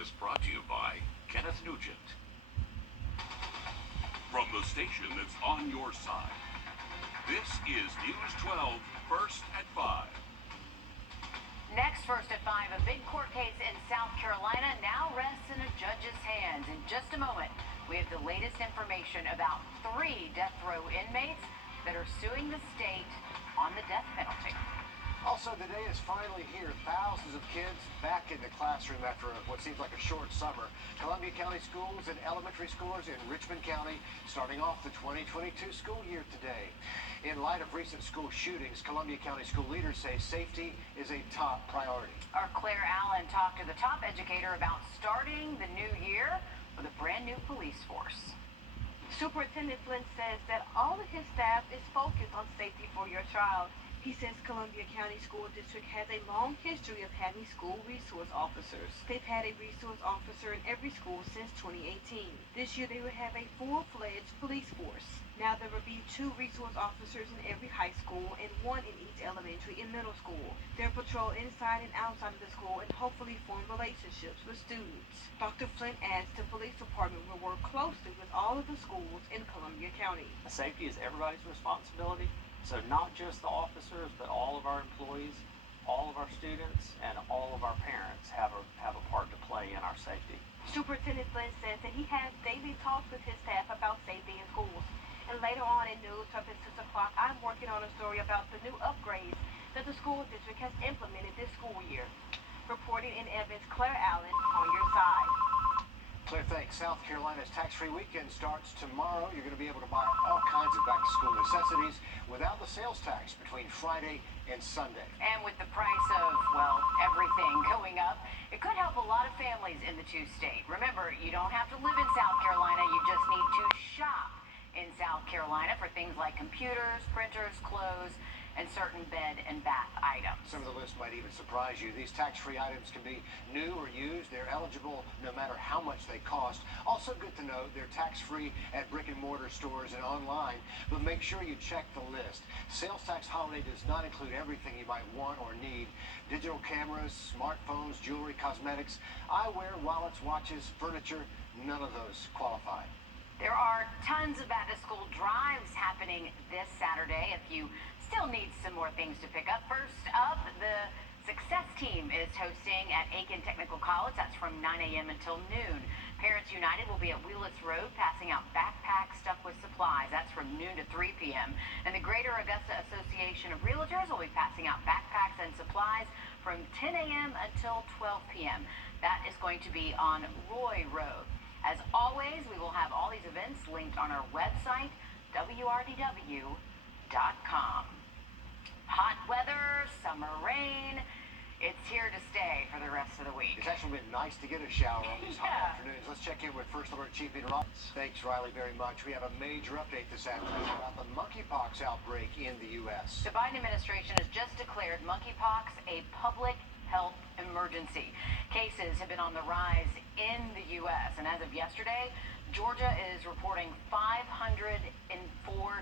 is brought to you by Kenneth Nugent. From the station that's on your side, this is News 12, First at 5. Next, First at 5, a big court case in South Carolina now rests in a judge's hands. In just a moment, we have the latest information about 3 death row inmates that are suing the state on the death penalty. Also, the day is finally here. Thousands of kids back in the classroom after what seems like a short summer. Columbia County schools and elementary schools in Richmond County starting off the 2022 school year today. In light of recent school shootings, Columbia County school leaders say safety is a top priority. Our Claire Allen talked to the top educator about starting the new year with a brand new police force. Superintendent Flynn says that all of his staff is focused on safety for your child. He says Columbia County School District has a long history of having school resource officers. They've had a resource officer in every school since 2018. This year they will have a full-fledged police force. Now there will be 2 resource officers in every high school and 1 in each elementary and middle school. They'll patrol inside and outside of the school and hopefully form relationships with students. Dr. Flynn adds the police department will work closely with all of the schools in Columbia County. Safety is everybody's responsibility. So not just the officers, but all of our employees, all of our students, and all of our parents have a part to play in our safety. Superintendent Flynn says that he has daily talks with his staff about safety in schools. And later on in News 12 at 6 o'clock, I'm working on a story about the new upgrades that the school district has implemented this school year. Reporting in Evans, Claire Allen on your side. Claire, thanks. South Carolina's tax-free weekend starts tomorrow. You're going to be able to buy all kinds of back-to-school necessities without the sales tax between Friday and Sunday. And with the price of, well, everything going up, it could help a lot of families in the 2 states. Remember, you don't have to live in South Carolina. You just need to shop in South Carolina for things like computers, printers, clothes, and certain bed and bath items. Some of the list might even surprise you. These tax-free items can be new or used. They're eligible no matter how much they cost. Also good to know they're tax-free at brick-and-mortar stores and online, but make sure you check the list. Sales tax holiday does not include everything you might want or need. Digital cameras, smartphones, jewelry, cosmetics, eyewear, wallets, watches, furniture, none of those qualify. There are tons of back-to-school drives happening this Saturday if you still need some more things to pick up. First up, the Success Team is hosting at Aiken Technical College. That's from 9 a.m. until noon. Parents United will be at Wheelitz Road passing out backpacks stuffed with supplies. That's from noon to 3 p.m. And the Greater Augusta Association of Realtors will be passing out backpacks and supplies from 10 a.m. until 12 p.m. That is going to be on Roy Road. As always, we will have all these events linked on our website, wrdw.com. Hot weather, summer rain, it's here to stay for the rest of the week. It's actually been nice to get a shower on these hot afternoons. Let's check in with First Alert Chief Meteorologist. Thanks, Riley, very much. We have a major update this afternoon about the monkeypox outbreak in the U.S. The Biden administration has just declared monkeypox a public health emergency. Cases have been on the rise in the U.S. and as of yesterday, Georgia is reporting 504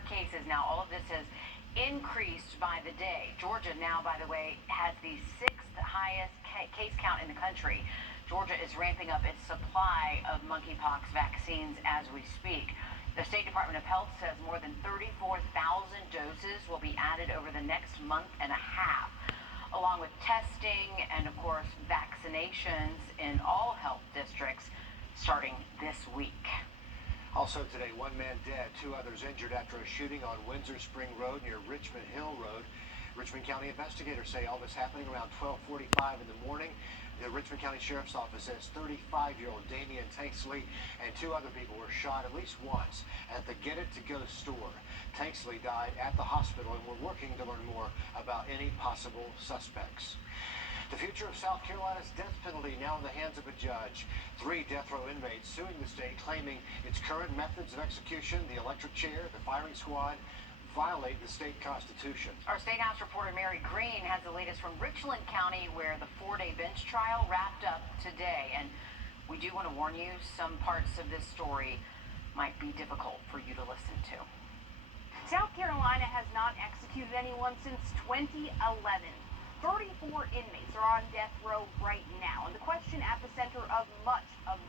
cases. Now, all of this has increased by the day. Georgia now, by the way, has the 6th highest case count in the country. Georgia is ramping up its supply of monkeypox vaccines as we speak. The State Department of Health says more than 34,000 doses will be added over the next month and a half, along with testing and, of course, vaccinations in all health districts starting this week. Also today, 1 man dead, 2 others injured after a shooting on Windsor Spring Road near Richmond Hill Road. Richmond County investigators say all this happening around 12:45 in the morning. The Richmond County Sheriff's Office says 35-year-old Damian Tanksley and 2 other people were shot at least once at the Get It To Go store. Tanksley died at the hospital, and we're working to learn more about any possible suspects. The future of South Carolina's death penalty now in the hands of a judge. 3 death row inmates suing the state, claiming its current methods of execution, the electric chair, the firing squad, violate the state constitution. Our State House reporter Mary Green has the latest from Richland County, where the 4-day bench trial wrapped up today. And we do want to warn you, some parts of this story might be difficult for you to listen to. South Carolina has not executed anyone since 2011. 34 inmates are on death row right now, and the question at the center of much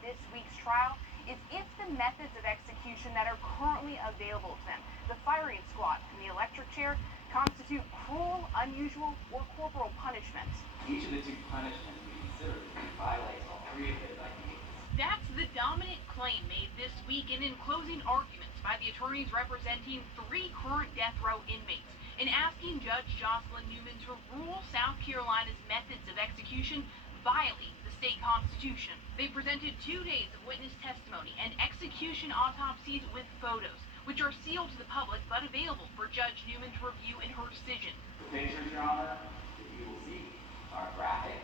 this week's trial is if the methods of execution that are currently available to them, the firing squad and the electric chair, constitute cruel, unusual, or corporal punishment. Each of the two punishments we consider violates all three of those ideas. That's the dominant claim made this week and in closing arguments by the attorneys representing 3 current death row inmates in asking Judge Jocelyn Newman to rule South Carolina's methods of execution violate the state constitution. They presented 2 days of witness testimony and execution autopsies with photos, which are sealed to the public but available for Judge Newman to review in her decision. The pictures, Your Honor, that you will see are graphic.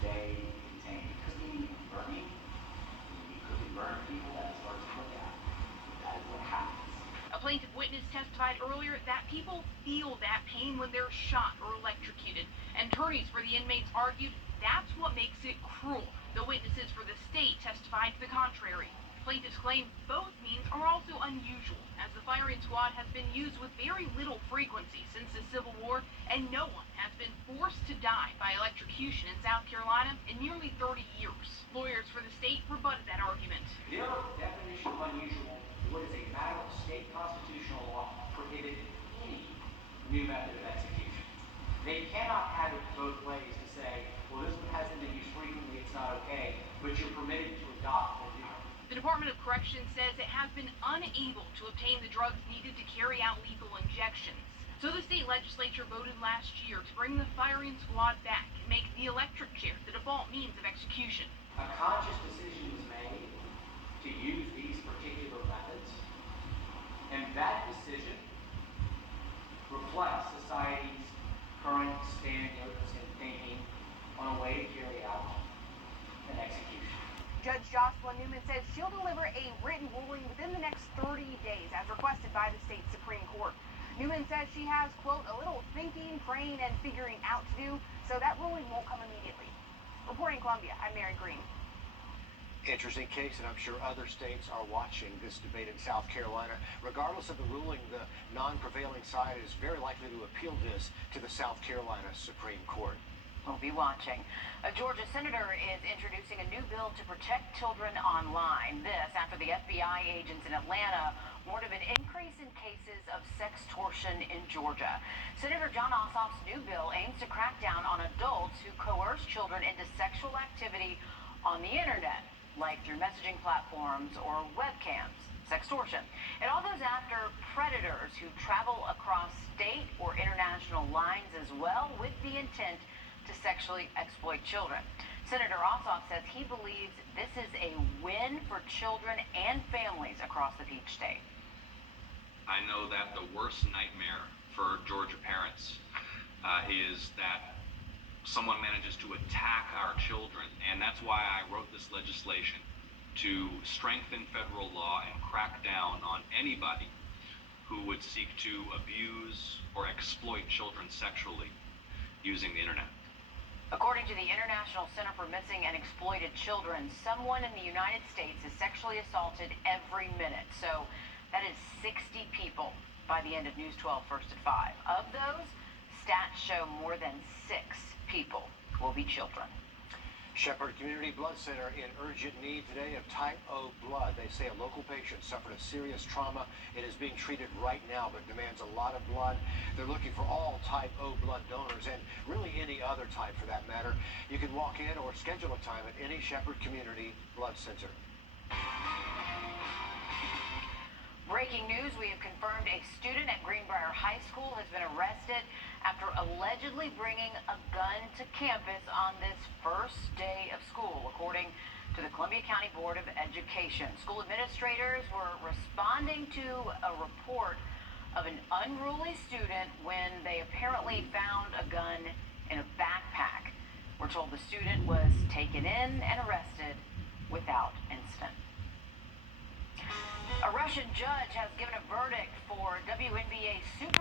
They contain cooking, burning. You cook and burn people, that is hard to look at. That is what happens. A plaintiff witness testified earlier that people feel that pain when they're shot or electrocuted, and attorneys for the inmates argued that's what makes it cruel. The witnesses for the state testified to the contrary. Plaintiffs claim both means are also unusual, as the firing squad has been used with very little frequency since the Civil War, and no one has been forced to die by electrocution in South Carolina in nearly 30 years. Lawyers for the state rebutted that argument. Their definition of unusual, what is a matter of state constitutional law, prohibited any new method of execution. They cannot have it both ways to say, well, this one hasn't been used frequently, it's not okay, but you're permitted to adopt a new one. The Department of Corrections says it has been unable to obtain the drugs needed to carry out lethal injections. So the state legislature voted last year to bring the firing squad back and make the electric chair the default means of execution. A conscious decision was made to use these particular methods, and that decision reflects society's current standards and thinking on a way to carry out an execution. Judge Jocelyn Newman says she'll deliver a written ruling within the next 30 days as requested by the state Supreme Court. Newman says she has, quote, a little thinking, praying, and figuring out to do, so that ruling won't come immediately. Reporting Columbia, I'm Mary Green. Interesting case, and I'm sure other states are watching this debate in South Carolina. Regardless of the ruling, the non-prevailing side is very likely to appeal this to the South Carolina Supreme Court. We'll be watching. A Georgia senator is introducing a new bill to protect children online. This after the FBI agents in Atlanta warned of an increase in cases of sextortion in Georgia. Senator John Ossoff's new bill aims to crack down on adults who coerce children into sexual activity on the internet, like through messaging platforms or webcams. Sextortion. It all goes after predators who travel across state or international lines as well with the intent to sexually exploit children. Senator Ossoff says he believes this is a win for children and families across the Peach State. I know that the worst nightmare for Georgia parents is that someone manages to attack our children, and that's why I wrote this legislation to strengthen federal law and crack down on anybody who would seek to abuse or exploit children sexually using the internet. According to the International Center for Missing and Exploited Children, someone in the United States is sexually assaulted every minute. So that is 60 people by the end of News 12 First at 5. Of those, stats show more than 6 people will be children. Shepherd Community Blood Center in urgent need today of type O blood. They say a local patient suffered a serious trauma. It is being treated right now, but demands a lot of blood. They're looking for all type O blood donors, and really any other type for that matter. You can walk in or schedule a time at any Shepherd Community Blood Center. Breaking news, we have confirmed a student at Greenbrier High School has been arrested after allegedly bringing a gun to campus on this first day of school, according to the Columbia County Board of Education. School administrators were responding to a report of an unruly student when they apparently found a gun in a backpack. We're told the student was taken in and arrested without incident. A Russian judge has given a verdict for WNBA super